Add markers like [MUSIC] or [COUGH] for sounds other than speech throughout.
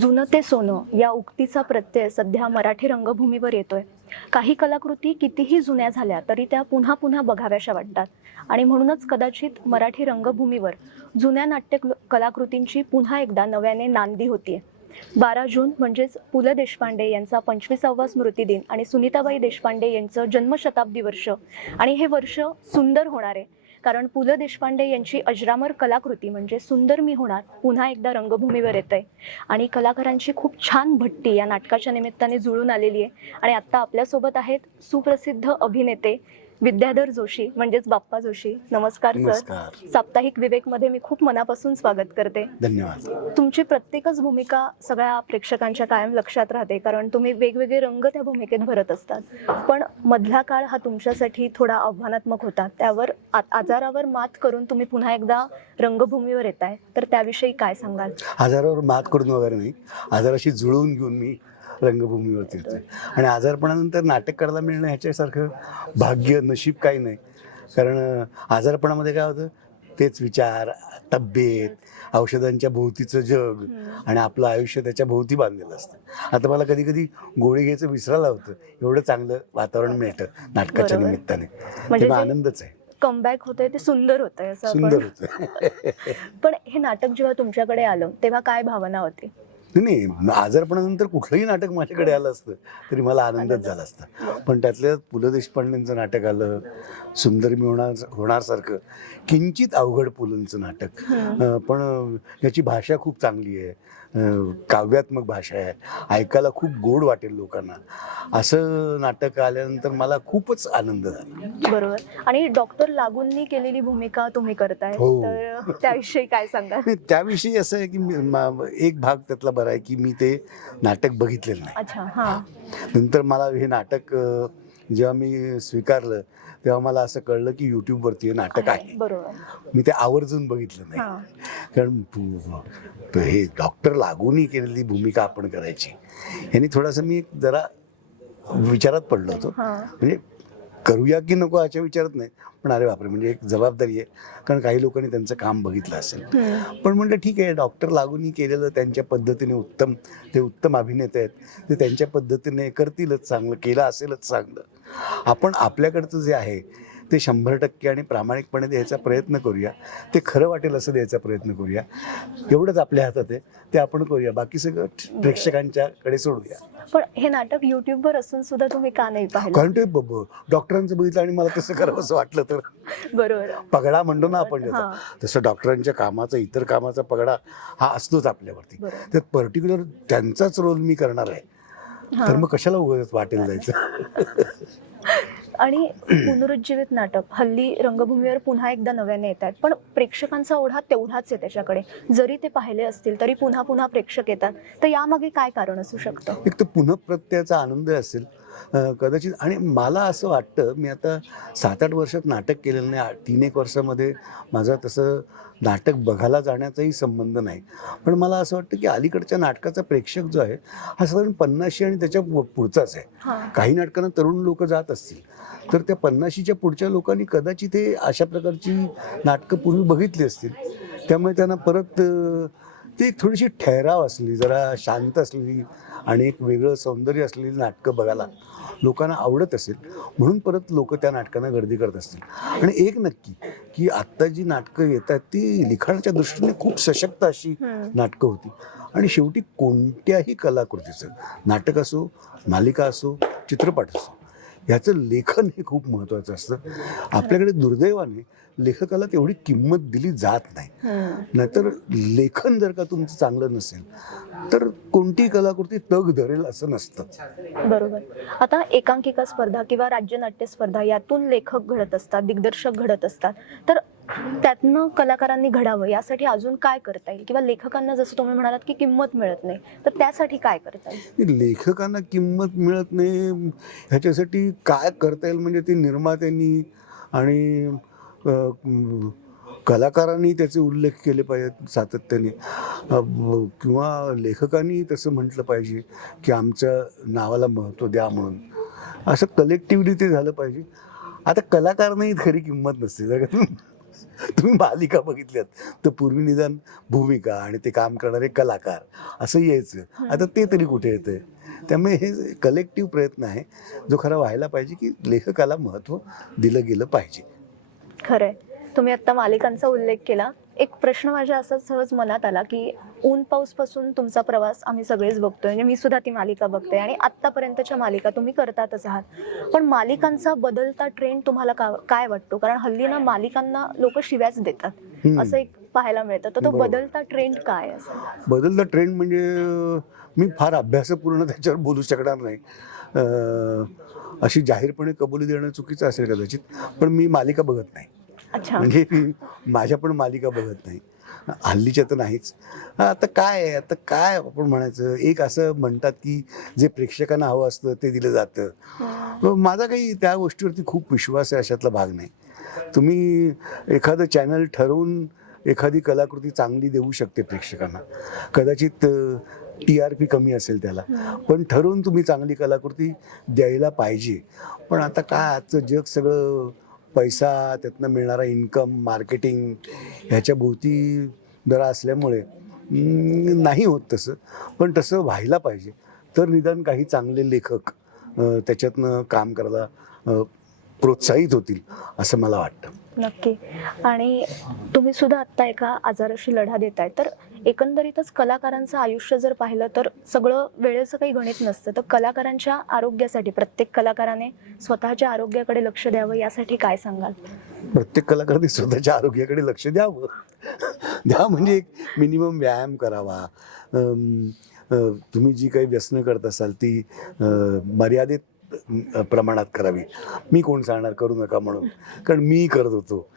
जुनं ते सोनं या उक्तीचा प्रत्यय सध्या मराठी रंगभूमीवर येतोय. काही कलाकृती कितीही जुन्या झाल्या तरी त्या पुन्हा पुन्हा बघाव्याशा वाटतात. आणि म्हणूनच कदाचित मराठी रंगभूमीवर जुन्या नाट्य कलाकृतींची पुन्हा एकदा नव्याने नांदी होतीये. बारा जून म्हणजेच पु ल देशपांडे यांचा पंचवीसावा स्मृतिदिन आणि सुनीताबाई देशपांडे यांचं जन्मशताब्दी वर्ष. आणि हे वर्ष सुंदर होणार आहे. कारण पु ल देशपांडे यांची अजरामर कलाकृती म्हणजे सुंदर मी होणार पुन्हा एकदा रंगभूमीवर येते आहे आणि कलाकारांची खूप छान भट्टी या नाटकाच्या निमित्ताने जुळून आलेली आहे. आणि आत्ता आपल्यासोबत आहेत सुप्रसिद्ध अभिनेते विद्याधर जोशी म्हणजेच बाप्पा जोशी नमस्कार सर. साप्ताहिक विवेकमध्ये मी खूप मनापासून स्वागत करते. धन्यवाद. तुमची प्रत्येकच भूमिका सगळ्या प्रेक्षकांच्या कायम लक्षात राहते कारण तुम्ही वेगवेगळे रंग त्या भूमिकेत भरत असतात. पण मधला काळ हा तुमच्यासाठी थोडा आव्हानात्मक होता. त्यावर आ- आजारावर मात करून तुम्ही पुन्हा एकदा रंगभूमीवर येत आहे तर त्याविषयी काय सांगाल? आजारावर मात करून वगैरे नाही. आजाराशी जुळवून घेऊन मी रंगभूमीवरती येतोय आणि आजारपणानंतर नाटक करायला मिळणं ह्याच्यासारखं भाग्य नशीब काही नाही. कारण आजारपणामध्ये काय होतं? तेच विचार तब्येत औषधांच्या भोवतीचं जग आणि आपलं आयुष्य त्याच्या भोवती बांधलेलं असतं. आता मला कधी कधी गोळी घ्यायचं विसरायला होतं. एवढं चांगलं वातावरण मिळतं नाटकाच्या. निमित्ताने. म्हणजे आनंदच आहे. कमबॅक होतंय ते सुंदर होतंय असं सुंदर होतं. [LAUGHS] पण हे नाटक जेव्हा तुमच्याकडे आलं तेव्हा काय भावना होती? नाही नाही आजारपणानंतर कुठलंही नाटक माझ्याकडे आलं असतं तरी मला आनंदच झाला असता. पण त्यातल्या पु ल देशपांडेंचं नाटक आलं सुंदर मी होणार होणारसारखं किंचित अवघड पुलंचं नाटक. पण याची भाषा खूप चांगली आहे. काव्यात्मक भाषा आहे. ऐकायला खूप गोड वाटेल लोकांना. असं नाटक आल्यानंतर मला खूपच आनंद झाला. बरोबर. आणि डॉक्टर लागूंनी केलेली भूमिका तुम्ही करताय हो. तर त्याविषयी काय सांगाल? नाही, त्याविषयी असं आहे की मी- मा- एक भाग त्यातला बरा आहे की मी ते नाटक बघितलेलं नाही. अच्छा हा. नंतर मला हे नाटक अ, जेव्हा मी स्वीकारलं तेव्हा मला असं कळलं की यूट्यूबवरती हे नाटक आहे बरोबर. मी ते आवर्जून बघितलं नाही. कारण हे डॉक्टर लागूनही केलेली भूमिका आपण करायची. यांनी थोडासा मी जरा विचारात पडलो होतो. म्हणजे करूया की नको अशा विचारत नाही. पण अरे बापरे म्हणजे एक जबाबदारी आहे. कारण काही लोकांनी त्यांचं काम बघितलं असेल. पण म्हणलं ठीक आहे डॉक्टर लागूनही केलेलं त्यांच्या पद्धतीने उत्तम ते उत्तम अभिनेते आहेत. ते त्यांच्या पद्धतीने करतीलच चांगलं केलं असेलच चांगलं. आपण आपल्याकडचं जे आहे ते शंभर टक्के आणि प्रामाणिकपणे द्यायचा प्रयत्न करूया. ते खरं वाटेल असं द्यायचा प्रयत्न करूया. एवढंच आपल्या हातात आहे. ते आपण करूया. बाकी सगळं प्रेक्षकांच्याकडे सोडूया. पण हे नाटक युट्यूबवर असून सुद्धा तुम्ही का नाही पाहिलं? कारण ते ब- ब- डॉक्टरांचं बघितलं आणि मला तसं करावं असं वाटलं तर. बरोबर. पगडा म्हणतो ना आपण हा. त्याचा तसं डॉक्टरांच्या कामाचा इतर कामाचा पगडा हा असतोच आपल्यावरती. बरोबर. त्यात पर्टिक्युलर त्यांचाच रोल मी करणार आहे. तर मग कशाला उगाच वाटेल जायचं? [LAUGHS] आणि पुनरुज्जीवित नाटक हल्ली रंगभूमीवर पुन्हा एकदा नव्याने येत आहेत पण प्रेक्षकांचा ओढा तेवढाच आहे त्याच्याकडे. जरी ते पाहिले असतील तरी पुन्हा पुन्हा प्रेक्षक येतात. तर यामागे काय कारण असू शकतं? एक तर पुनःप्रत्ययाचा आनंद असेल. कदाचित. आणि मला असं वाटतं मी आता सात आठ वर्षात नाटक केलेलं नाही. तीन एक वर्षामध्ये माझा तसं नाटक बघायला जाण्याचाही संबंध नाही. पण मला असं वाटतं की अलीकडच्या नाटकाचा प्रेक्षक जो आहे हा साधारण पन्नाशी आणि त्याच्या पुढचाच आहे. काही नाटकांना तरुण लोक जात असतील तर त्या पन्नाशीच्या पुढच्या लोकांनी कदाचित हे अशा प्रकारची नाटकं पूर्वी बघितली असतील. त्यामुळे त्यांना परत ती थोडीशी ठहराव असली जरा शांत असलेली आणि एक वेगळं सौंदर्य असलेली नाटकं बघायला लोकांना आवडत असेल म्हणून परत लोक त्या नाटकांना गर्दी करत असतील. आणि एक नक्की की आत्ता जी नाटकं येत आहेत ती लिखाणाच्या दृष्टीने खूप सशक्त अशी. नाटकं होती. आणि शेवटी कोणत्याही कलाकृतीचं नाटक असो मालिका असो चित्रपट असो ह्याचं लेखन हे खूप महत्त्वाचं असतं. आपल्याकडे दुर्दैवाने लेखकाला तेवढी किंमत दिली जात नाही. नाहीतर लेखन जर का तुमचं चांगलं नसेल तर कोणतीही कलाकृती तग धरेल असं नसतं. बरोबर. आता एकांकिका स्पर्धा किंवा राज्य नाट्य स्पर्धा यातून लेखक घडत असतात दिग्दर्शक घडत असतात. तर त्यातनं कलाकारांनी घडावं यासाठी अजून काय करता येईल? किंवा लेखकांना जसं तुम्ही म्हणालात की किंमत मिळत नाही तर त्यासाठी काय करता येईल? लेखकांना किंमत मिळत नाही ह्याच्यासाठी काय करता येईल? म्हणजे ते निर्मात्यांनी आणि कलाकारांनी त्याचे उल्लेख केले पाहिजेत सातत्याने. किंवा लेखकांनी तसं म्हटलं पाहिजे की आमच्या नावाला महत्त्व द्या म्हणून. असं कलेक्टिव्हली ते झालं पाहिजे. आता कलाकारांनाही खरी किंमत नसते. जर [LAUGHS] तुम्ही मालिका बघितल्यात. तर पूर्वी निदान भूमिका आणि ते काम करणारे कलाकार असं यायचं. आता ते तरी कुठे येतंय? त्यामुळे हे कलेक्टिव्ह प्रयत्न आहे जो खरा व्हायला पाहिजे की लेखकाला महत्त्व दिलं गेलं पाहिजे. खरंय. तुम्ही आता मालिकांचा उल्लेख केला. एक प्रश्न माझ्या असा सहज मनात आला की ऊन पाऊसपासून तुमचा प्रवास आम्ही सगळेच बघतोय म्हणजे मी सुद्धा ती मालिका बघते आणि आत्तापर्यंतच्या मालिका तुम्ही करतातच आहात. पण मालिकांचा बदलता ट्रेंड तुम्हाला का काय वाटतो? कारण हल्ली ना मालिकांना लोक शिव्याच देतात. असं एक पाहायला मिळतं. तर तो. बदलता ट्रेंड काय आहे? असं बदलता ट्रेंड म्हणजे मी फार अभ्यासपूर्ण त्याच्यावर बोलू शकणार नाही. अशी जाहीरपणे कबुली देणं चुकीचं असेल कदाचित पण मी मालिका बघत नाही. अच्छा. म्हणजे मी माझ्या पण मालिका बघत नाही. हल्लीच्या तर नाहीच. आता काय आहे? आता काय आपण म्हणायचं? एक असं म्हणतात की जे प्रेक्षकांना हवं असतं ते दिलं जातं. माझा काही त्या गोष्टीवरती खूप विश्वास आहे अशातला भाग नाही. तुम्ही एखादं चॅनल ठरवून एखादी कलाकृती चांगली देऊ शकते प्रेक्षकांना. कदाचित टी आर पी कमी असेल त्याला. पण ठरवून तुम्ही चांगली कलाकृती द्यायला पाहिजे. पण आता काय आजचं जग सगळं पैसा त्यातनं मिळणारा इन्कम मार्केटिंग ह्याच्या भोवती जरा असल्यामुळे नाही होत तसं. पण तसं व्हायला पाहिजे. तर निदान काही चांगले लेखक त्याच्यातनं काम करायला प्रोत्साहित होतील असं मला वाटतं. नक्की. आणि तुम्ही सुद्धा आत्ता एका आजाराशी लढा देताय. तर एकंदरीतच कलाकारांचं आयुष्य जर पाहिलं तर सगळं वेळेचं काही गणित नसतं. तर कलाकारांच्या आरोग्यासाठी प्रत्येक कलाकाराने स्वतःच्या आरोग्याकडे लक्ष द्यावं यासाठी काय सांगाल? प्रत्येक कलाकाराने स्वतःच्या आरोग्याकडे लक्ष द्यावं. द्या म्हणजे एक मिनिमम व्यायाम करावा. तुम्ही जी काही व्यसनं करत असाल ती मर्यादित प्रमाणात करावी. मी कोण सांगणार? करू नका म्हणून. कारण मी करत होतो.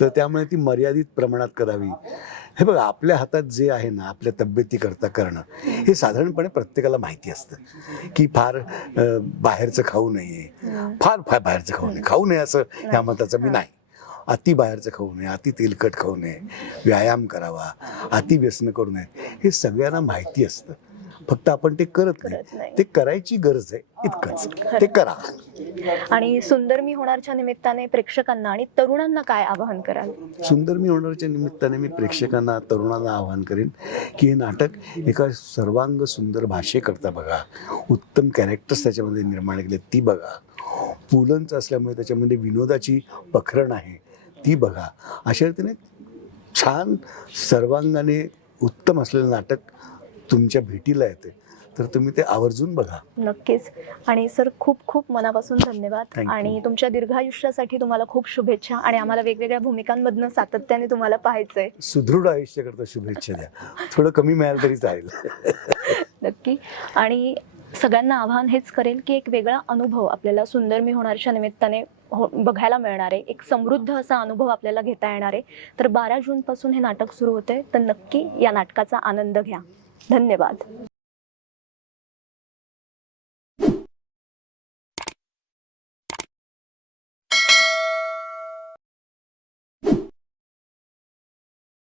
तर त्यामुळे ती मर्यादित प्रमाणात करावी. हे बघा आपल्या हातात जे आहे ना आपल्या तब्येतीकरता करणं हे साधारणपणे प्रत्येकाला माहिती असतं. की फार बाहेरचं खाऊ नये. फार फार बाहेरचं खाऊ नये. खाऊ नये असं ह्या मताचं मी नाही. अति बाहेरचं खाऊ नये अति तेलकट खाऊ नये. व्यायाम करावा. अति व्यसन करू नये. हे सगळ्यांना माहिती असतं. फक्त आपण ते करत नाही. नाही. ते करायची गरज आहे. इतकंच. ते करा. आणि सुंदर मी होणारच्या निमित्ताने प्रेक्षकांना आणि तरुणांना काय आवाहन कराल? सुंदर मी होणारच्या निमित्ताने मी प्रेक्षकांना तरुणांना आवाहन करेन की हे नाटक एका सर्वांग सुंदर भाषेकरता बघा. उत्तम कॅरेक्टर्स त्याच्यामध्ये निर्माण केले ती बघा. पुलंच असल्यामुळे त्याच्यामध्ये विनोदाची पखरण आहे ती बघा. अशा रीतीने छान सर्वांगाने उत्तम असलेलं नाटक तुमच्या भेटीला येते. तर तुम्ही ते आवर्जून बघा. नक्कीच. आणि सर खूप खूप मनापासून धन्यवाद. Thank you. आणि तुमच्या दीर्घायुष्यासाठी तुम्हाला खूप शुभेच्छा आणि आम्हाला वेगवेगळ्या भूमिकांमधनं सातत्याने तुम्हाला पाहायचंय. सुदृढ आयुष्याकरता शुभेच्छा द्या. थोडं कमी मिळालं तरी चालेल. [LAUGHS] नक्की. आणि सगळ्यांना आव्हान हेच करेल की एक वेगळा अनुभव आपल्याला सुंदर मी होणारच्या निमित्ताने हो बघायला मिळणार आहे. एक समृद्ध असा अनुभव आपल्याला घेता येणार आहे. तर बारा जूनपासून हे नाटक सुरू होते तर नक्की या नाटकाचा आनंद घ्या. धन्यवाद.